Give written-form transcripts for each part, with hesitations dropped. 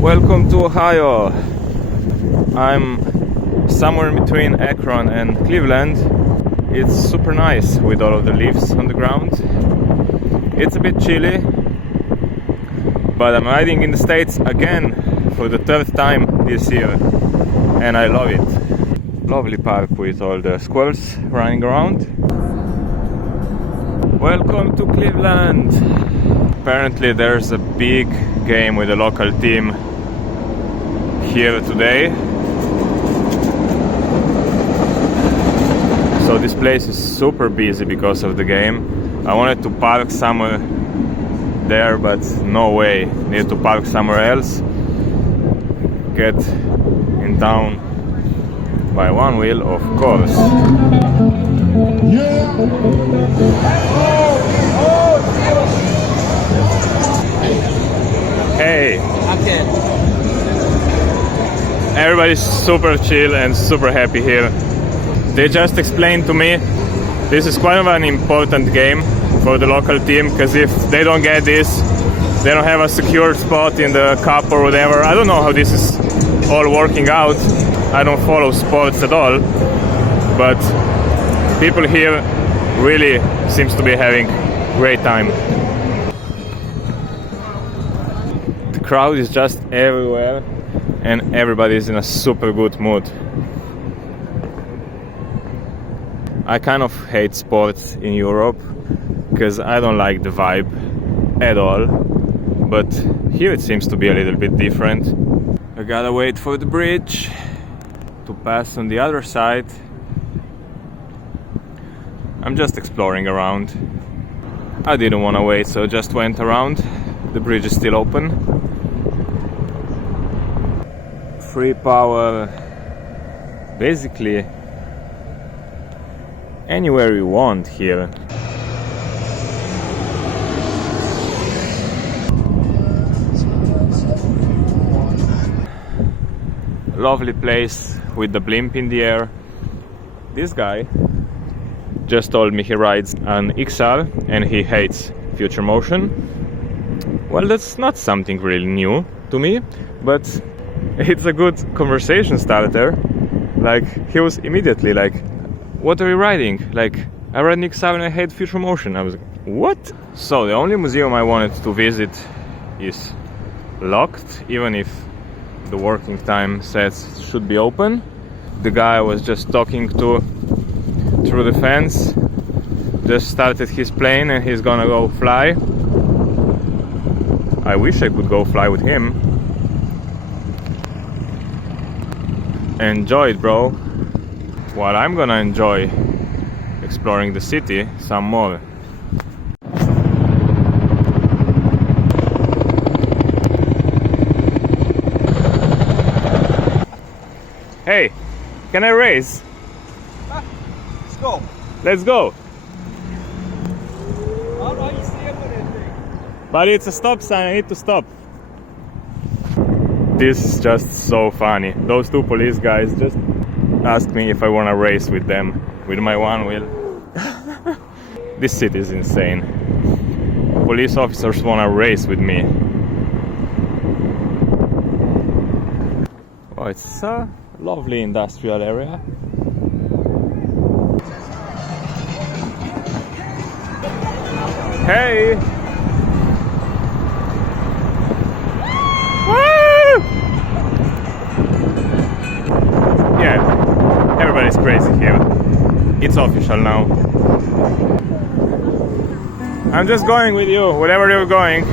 Welcome to Ohio. I'm somewhere in between Akron and Cleveland. It's super nice with all of the leaves on the ground. It's a bit chilly, but I'm riding in the States again for the third time this year, and I love it. Lovely park with all the squirrels running around. Welcome to Cleveland. Apparently there's a big game with the local team here today. So this place is super busy because of the game. I wanted to park somewhere there, but no way. Need to park somewhere else. Get in town by onewheel, of course. Hey. Okay. Everybody's super chill and super happy here. They just explained to me this is quite of an important game for the local team, because if they don't get this, they don't have a secured spot in the cup or whatever. I don't know how this is all working out. I don't follow sports at all, but people here really seems to be having great time. The crowd is just everywhere and everybody is in a super good mood. I kind of hate sports in Europe because I don't like the vibe at all, but here it seems to be a little bit different. I gotta wait for the bridge to pass on the other side. I'm just exploring around. I didn't want to wait, so just went around. The bridge is still open. Free power, basically anywhere you want here. Lovely place with the blimp in the air. This guy just told me he rides an XR and he hates future motion. Well, that's not something really new to me, but it's a good conversation starter. Like, he was immediately like, what are you riding? Like, I ride an XR and I hate future motion. I was like, what? So the only museum I wanted to visit is locked, even if the working time says it should be open. The guy I was just talking to through the fence just started his plane and he's gonna go fly. I wish I could go fly with him. Enjoy it, bro. While I'm gonna enjoy exploring the city some more. Hey, can I race? Let's go. Let's go. How do you stay up with that thing? But it's a stop sign, I need to stop. This is just so funny. Those two police guys just asked me if I want to race with them, with my onewheel. This city is insane. Police officers want to race with me. Oh, it's a lovely industrial area. Hey! Woo! Yeah, everybody's crazy here. It's official now. I'm just going with you, wherever you're going.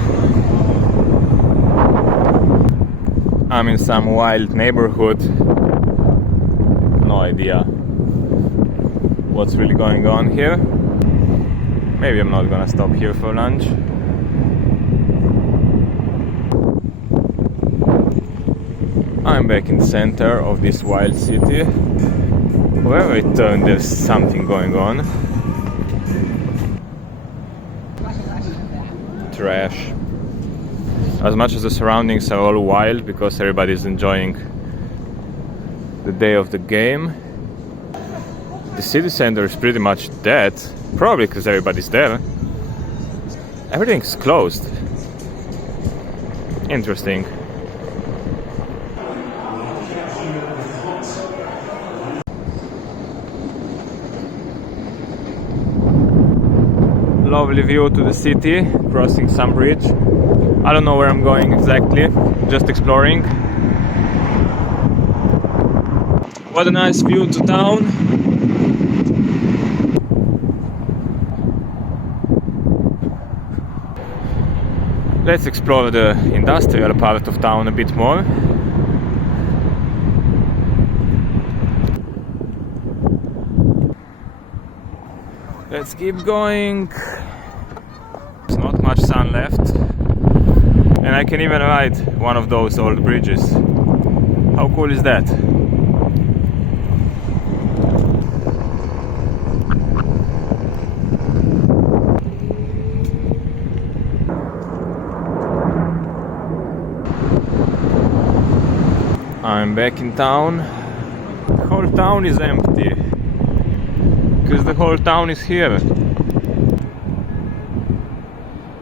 I'm in some wild neighborhood. No idea what's really going on here. Maybe I'm not gonna stop here for lunch. I'm back in the center of this wild city. Wherever I turn, there's something going on. Trash. As much as the surroundings are all wild because everybody's enjoying the day of the game, the city center is pretty much dead. Probably because everybody's there. Everything's closed. Interesting. lovely view to the city, crossing some bridge. I don't know where I'm going exactly, just exploring. What a nice view to town. Let's explore the industrial part of town a bit more. Let's keep going. There's not much sun left. And I can even ride one of those old bridges. How cool is that? I'm back in town. The whole town is empty. Because the whole town is here.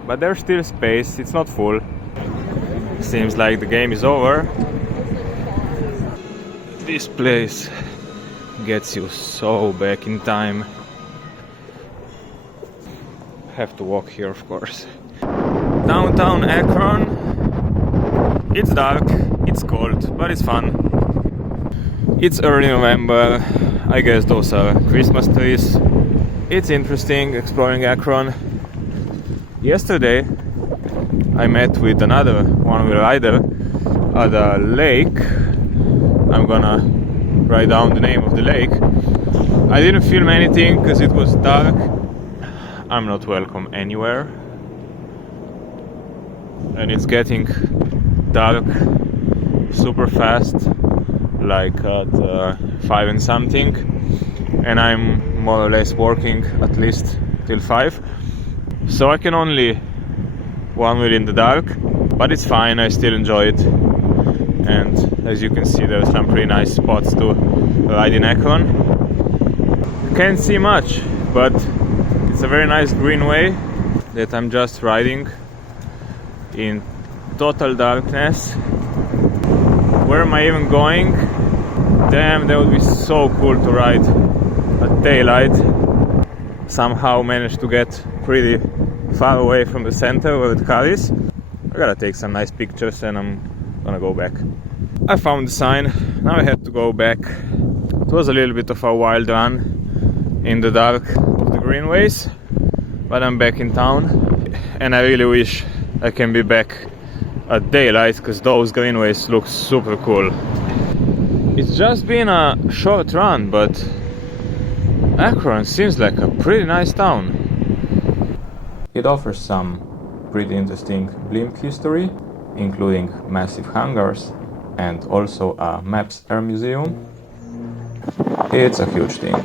But there's still space, it's not full. Seems like the game is over. This place gets you so back in time. Have to walk here, of course. Downtown Akron. It's dark, it's cold, but it's fun. It's early November. I guess those are Christmas trees. It's interesting exploring Akron. Yesterday I met with another one-wheel rider at a lake. I'm gonna write down the name of the lake. I didn't film anything because it was dark. I'm not welcome anywhere. And it's getting dark super fast, like at 5 and something. And I'm more or less working at least till 5. So I can only one-wheel in the dark, but it's fine, I still enjoy it. And as you can see, there are some pretty nice spots to ride in Akron. Can't see much, but it's a very nice greenway that I'm just riding in total darkness. Where am I even going? Damn, that would be so cool to ride at daylight. Somehow managed to get pretty far away from the center where the car is. I gotta take some nice pictures and I'm gonna go back. I found the sign, now I have to go back. It was a little bit of a wild run in the dark of the greenways, but I'm back in town and I really wish I can be back at daylight because those greenways look super cool. It's just been a short run, but Akron seems like a pretty nice town. It offers some pretty interesting blimp history, including massive hangars and also a Maps Air Museum. It's a huge thing.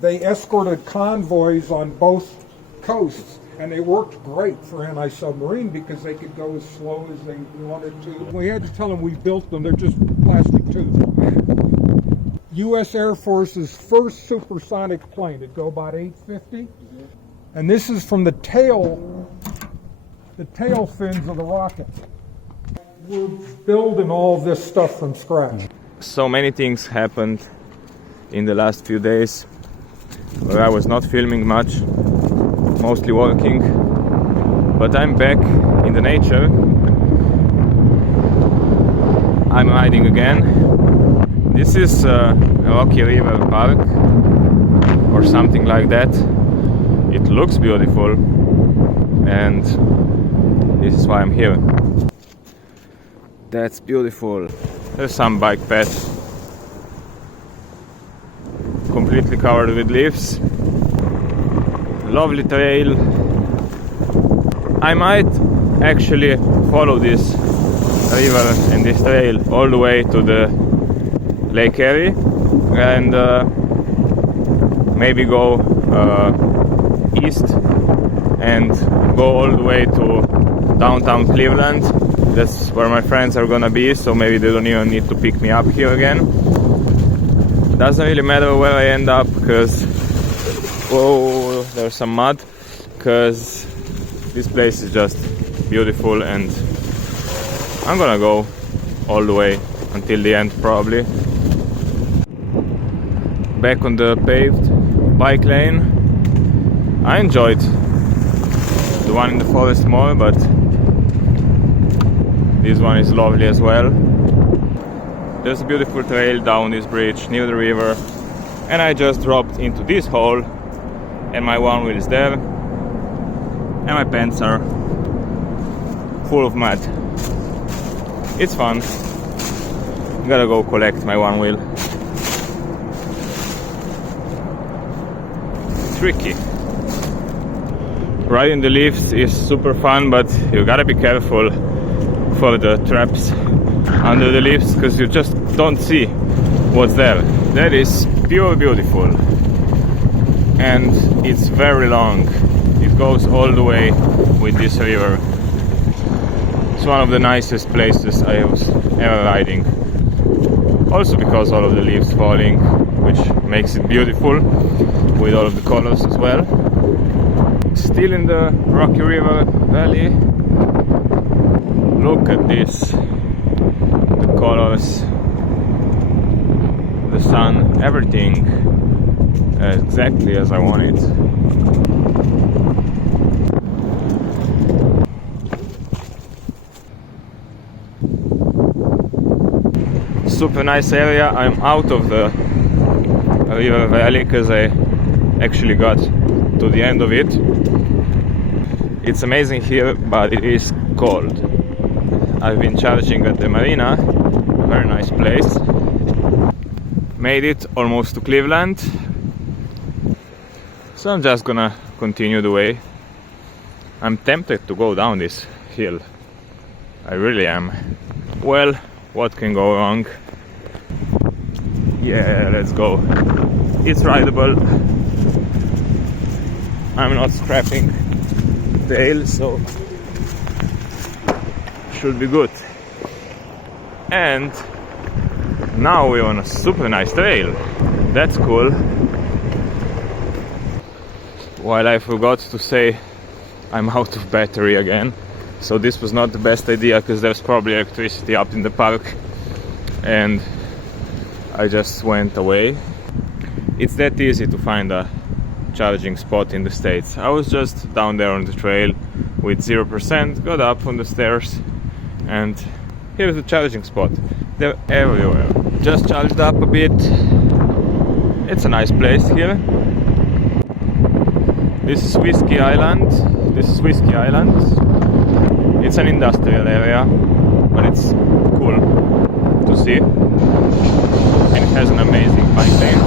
They escorted convoys on both coasts, and they worked great for anti-submarine because they could go as slow as they wanted to. We had to tell them we built them, they're just plastic tubes. U.S. Air Force's first supersonic plane. It'd go about 850. And this is from the tail fins of the rocket. We're building all this stuff from scratch. So many things happened in the last few days where I was not filming much, mostly working, but I'm back in the nature. I'm riding again. This is Rocky River Park or something like that. It looks beautiful and this is why I'm here. That's beautiful. There's some bike paths completely covered with leaves. Lovely trail. I might actually follow this river and this trail all the way to the Lake Erie and maybe go east and go all the way to downtown Cleveland. That's where my friends are gonna be, so maybe they don't even need to pick me up here again. Doesn't really matter where I end up because whoa, there's some mud, because this place is just beautiful and I'm gonna go all the way until the end probably. Back on the paved bike lane. I enjoyed the one in the forest more, but this one is lovely as well. There's a beautiful trail down this bridge near the river, and I just dropped into this hole, and my one wheel is there, and my pants are full of mud. It's fun. Gotta go collect my one wheel. Tricky. Riding the lifts is super fun, but you gotta be careful for the traps under the lifts, because you just don't see what's there. That is pure beautiful, and it's very long. It goes all the way with this river. It's one of the nicest places I was ever riding. Also because all of the leaves falling, which makes it beautiful with all of the colors as well. Still in the Rocky River Valley. Look at this. The colors, the sun, everything exactly as I want it. Super nice area. I'm out of the river valley because I actually got to the end of it. It's amazing here, but it is cold. I've been charging at the marina, a very nice place. Made it almost to Cleveland, so I'm just gonna continue the way. I'm tempted to go down this hill. I really am. Well, what can go wrong? Yeah, let's go. It's rideable. I'm not scrapping the hill, so should be good. And now we're on a super nice trail. That's cool. While I forgot to say, I'm out of battery again, so this was not the best idea, because there's probably electricity up in the park, and I just went away. It's that easy to find a charging spot in the States. I was just down there on the trail with 0%, got up on the stairs, and here's the charging spot. They're everywhere. Just charged up a bit. It's a nice place here. This is Whiskey Island. It's an industrial area, but it's cool to see. And it has an amazing bike lane.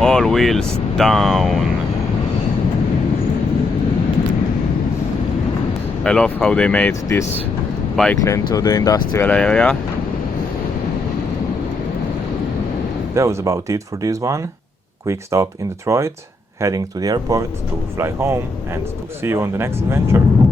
All wheels down. I love how they made this bike lane to the industrial area. That was about it for this one. Quick stop in Detroit, heading to the airport to fly home and to see you on the next adventure.